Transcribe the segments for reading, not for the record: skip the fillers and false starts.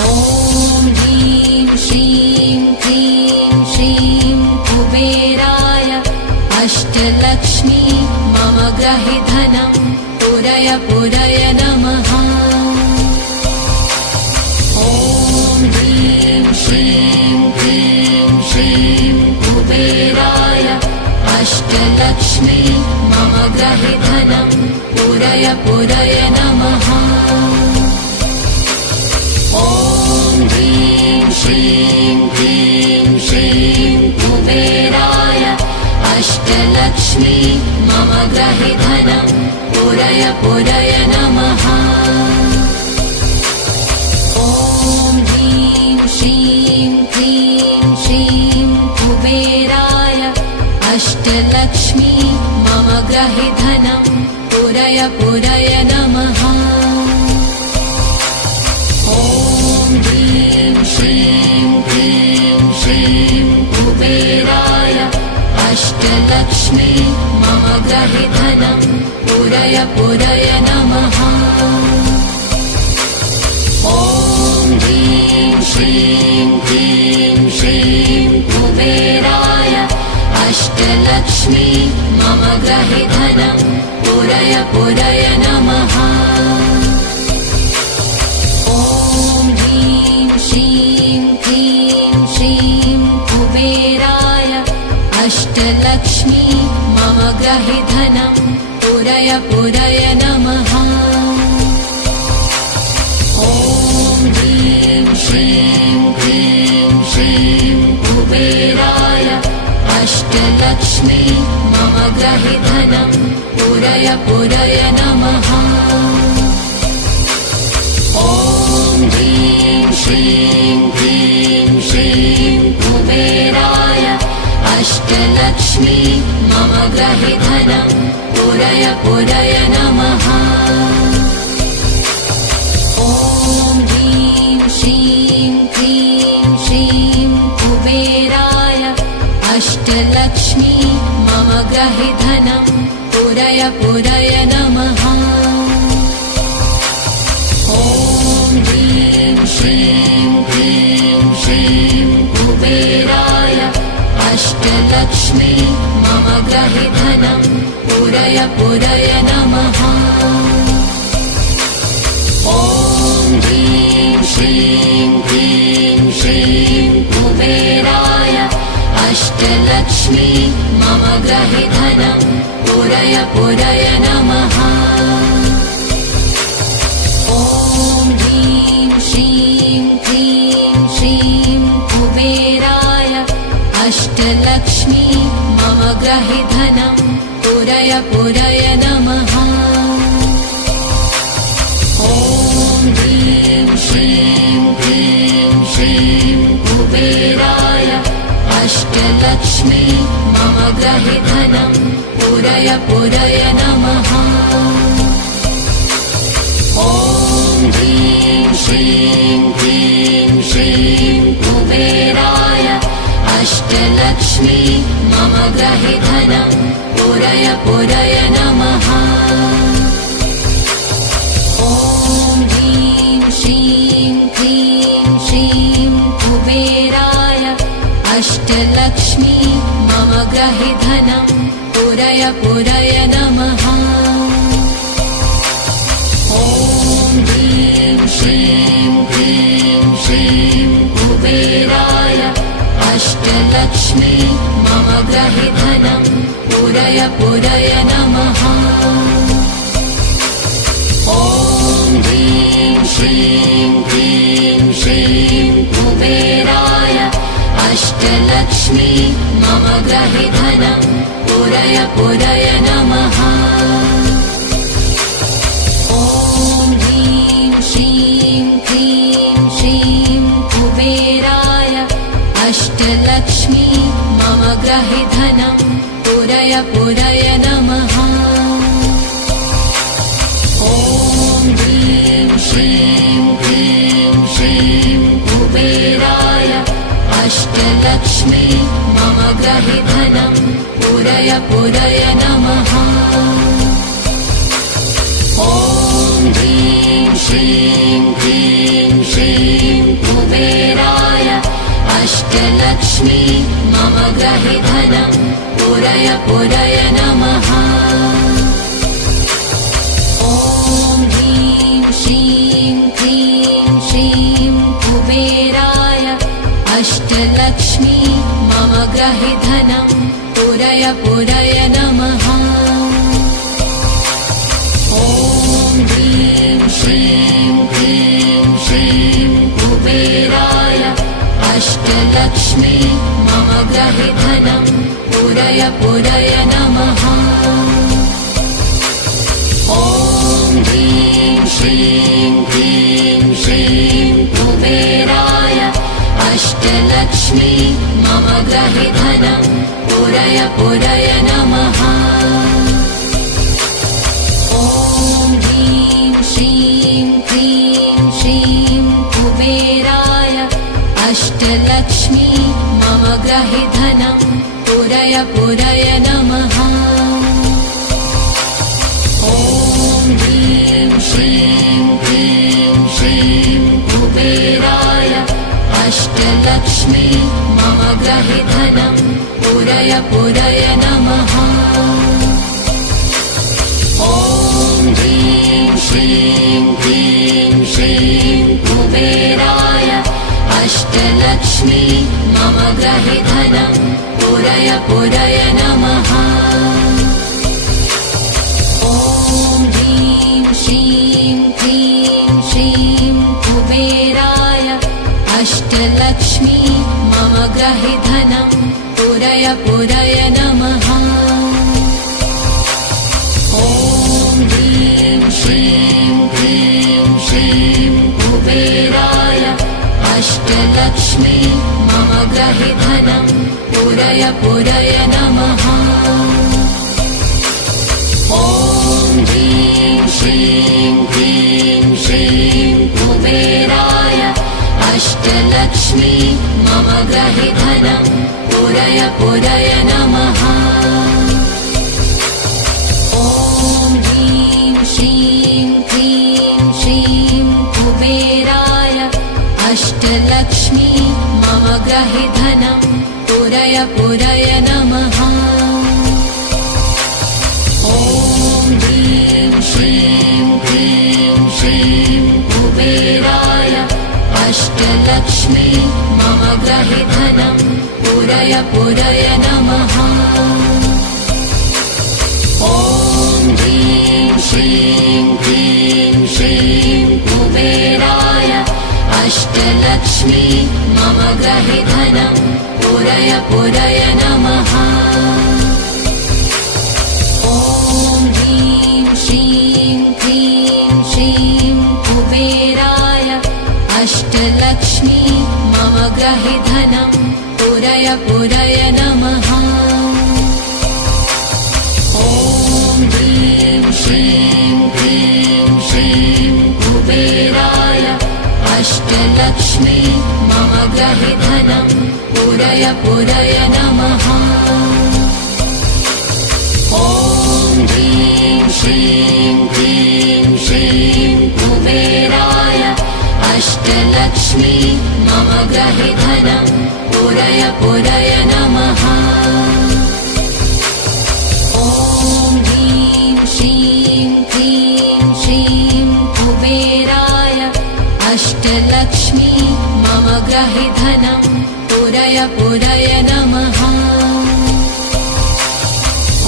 ॐ ह्रीं श्रीं क्रीं श्रीं कुबेराय अष्टलक्ष्मी मम गृहे धनं पूरय पूरय नमः। ॐ ह्रीं श्रीं क्रीं श्रीं कुबेराय अष्टलक्ष्मी मम गृहे धनं पूरय पूरय नमः। ॐ ह्रीं श्रीं क्रीं श्रीं कुबेराय अष्टलक्ष्मी मम गृहे धनं पूरय पूरय नमः। ॐ ह्रीं श्रीं क्रीं श्रीं कुबेराय अष्टलक्ष्मी मम गृहे धनं पूरय पूरय नमः। ॐ ह्रीं श्रीं क्रीं श्रीं कुबेराय अष्टलक्ष्मी मम गृहे धनं पूरय पूरय नमः। ॐ ह्रीं श्रीं क्रीं श्रीं कुबेराय अष्टलक्ष्मी मम गृहे धनं पूरय पूरय नमः। ॐ ह्रीं श्रीं क्रीं श्रीं कुबेराय अष्टलक्ष्मी मम गृहे धनं पूरय पूरय नमः। ॐ ह्रीं श्रीं क्रीं श्रीं कुबेराय अष्टलक्ष्मी मम गृहे धनं पूरय पूरय नमः। ॐ ह्रीं श्रीं क्रीं श्रीं कुबेराय अष्टलक्ष्मी मम गृहे धनं पूरय पूरय नमः। ॐ ह्रीं श्रीं क्रीं श्रीं कुबेराय अष्टलक्ष्मी मम गृहे धनं पूरय पूरय नमः। ॐ ह्रीं श्रीं क्रीं श्रीं कुबेराय अष्टलक्ष्मी मम गृहे धनं पूरय पूरय नमः। ॐ ह्रीं श्रीं क्रीं श्रीं कुबेराय अष्टलक्ष्मी मम गृहे धनं पूरय पूरय नमः। ॐ ह्रीं श्रीं क्रीं श्रीं कुबेराय अष्टलक्ष्मी मम गृहे धनं पूरय पूरय नमः। ॐ ह्रीं श्रीं क्रीं श्रीं कुबेराय अष्टलक्ष्मी मम गृहे धनं पूरय पूरय नमः। ॐ ह्रीं श्रीं क्रीं श्रीं कुबेराय अष्टलक्ष्मी मम गृहे धनं पूरय पूरय नमः। ॐ ह्रीं श्रीं क्रीं श्रीं कुबेराय अष्टलक्ष्मी मम गृहे धनं पूरय पूरय नमः। ॐ ह्रीं श्रीं क्रीं श्रीं कुबेराय अष्टलक्ष्मी मम गृहे धनं पूरय पूरय नमः। ॐ ह्रीं श्रीं क्रीं श्रीं कुबेराय अष्टलक्ष्मी मम गृहे धनं पूरय पूरय नमः। ॐ ह्रीं श्रीं क्रीं श्रीं कुबेराय अष्टलक्ष्मी मम गृहे धनं पूरय पूरय नमः। ॐ ह्रीं श्रीं क्रीं श्रीं कुबेराय अष्टलक्ष्मी मम गृहे धनं पूरय पूरय नमः। ॐ ह्रीं श्रीं क्रीं श्रीं अष्टलक्ष्मी मम ग्रहे धनं पूरय पूरय नमः। ॐ ह्रीं श्रीं क्लीं श्रीं कुबेराय अष्टलक्ष्मी मम ग्रहे धनं पूरय पूरय नमः। ॐ ह्रीं श्रीं क्लीं श्रीं कुबेराय अष्टलक्ष्मी मम ग्रहे धनं पूरय पूरय नमः। ॐ ह्रीं श्रीं क्लीं श्रीं कुबेराय अष्टलक्ष्मी मम ग्रहे धनं पूरय पूरय नमः। ॐ ह्रीं श्रीं क्लीं श्रीं कुबेराय अष्टलक्ष्मी मम ग्रहे धनं पूरय पूरय नमः। ॐ ह्रीं श्रीं क्लीं श्रीं कुबेराय अष्टलक्ष्मी मम ग्रहे धनं पूरय पूरय नमः। ॐ ह्रीं श्रीं क्लीं श्रीं कुबेराय अष्टलक्ष्मी मम ग्रहे धनं पूरय पूरय नमः। ॐ ह्रीं श्रीं क्लीं श्रीं कुबेराय अष्टलक्ष्मी मम ग्रहे धनं पूरय पूरय नमः। ॐ ह्रीं श्रीं क्लीं श्रीं कुबेराय अष्टलक्ष्मी मम ग्रहे धनं पूरय पूरय नमः। ॐ ह्रीं श्रीं क्लीं श्रीं कुबेराय अष्टलक्ष्मी मम ग्रहे धनं पूरय पूरय नमः। ॐ ह्रीं श्रीं क्लीं श्रीं कुबेराय अष्टलक्ष्मी मम ग्रहे धनं पूरय पूरय नमः। ॐ ह्रीं श्रीं क्लीं श्रीं कुबेराय अष्टलक्ष्मी मम ग्रहे धनं पूरय पूरय नमः। ॐ ह्रीं श्रीं क्लीं श्रीं कुबेराय अष्टलक्ष्मी मम ग्रहे धनं पूरय पूरय नमः। ॐ ह्रीं श्रीं क्लीं श्रीं कुबेराय अष्टलक्ष्मी मम ग्रहे धनं पूरय पूरय नमः। ॐ ह्रीं श्रीं क्लीं श्रीं कुबेराय अष्टलक्ष्मी मम ग्रहे धनं पूरय पूरय नमः। ॐ ह्रीं श्रीं क्लीं श्रीं कुबेराय अष्टलक्ष्मी मम ग्रहे धनं पूरय पूरय नमः। ॐ ह्रीं श्रीं क्लीं श्रीं कुबेराय अष्टलक्ष्मी मम ग्रहे धनं पूरय पूरय नमः।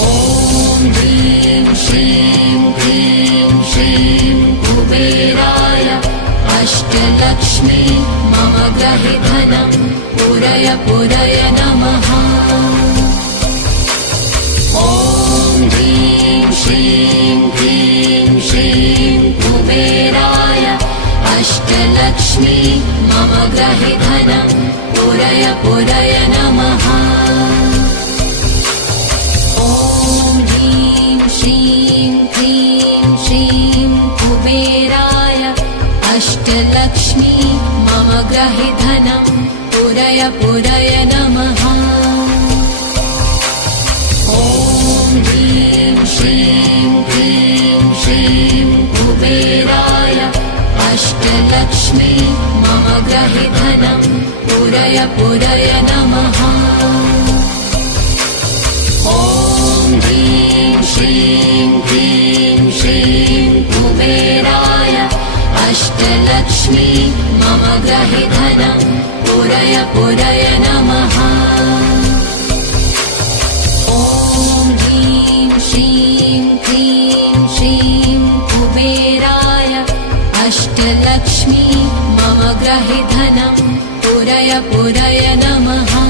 ॐ ह्रीं श्रीं क्लीं श्रीं कुबेराय अष्टलक्ष्मी मम ग्रहे धनं पूरय पूरय नमः। ॐ ह्रीं श्रीं क्लीं श्रीं कुबेराय अष्टलक्ष्मी मम ग्रहे धनं पूरय पूरय नमः। ॐ ह्रीं श्रीं क्लीं श्रीं कुबेराय अष्टलक्ष्मी मम ग्रहे धनं पूरय पूरय नमः। ॐ ह्रीं श्रीं क्लीं श्रीं कुबेराय अष्टलक्ष्मी मम ग्रहे धनं पूरय पुरय पुरय नमः। ॐ ह्रीं श्रीं क्लीं श्रीं कुबेराय अष्टलक्ष्मी मम गृहे धनं पुरय पुरय नमः। ॐ ह्रीं श्रीं क्लीं श्रीं कुबेराय अष्टलक्ष्मी मम गृहे धनं पुरय पुरय नमः।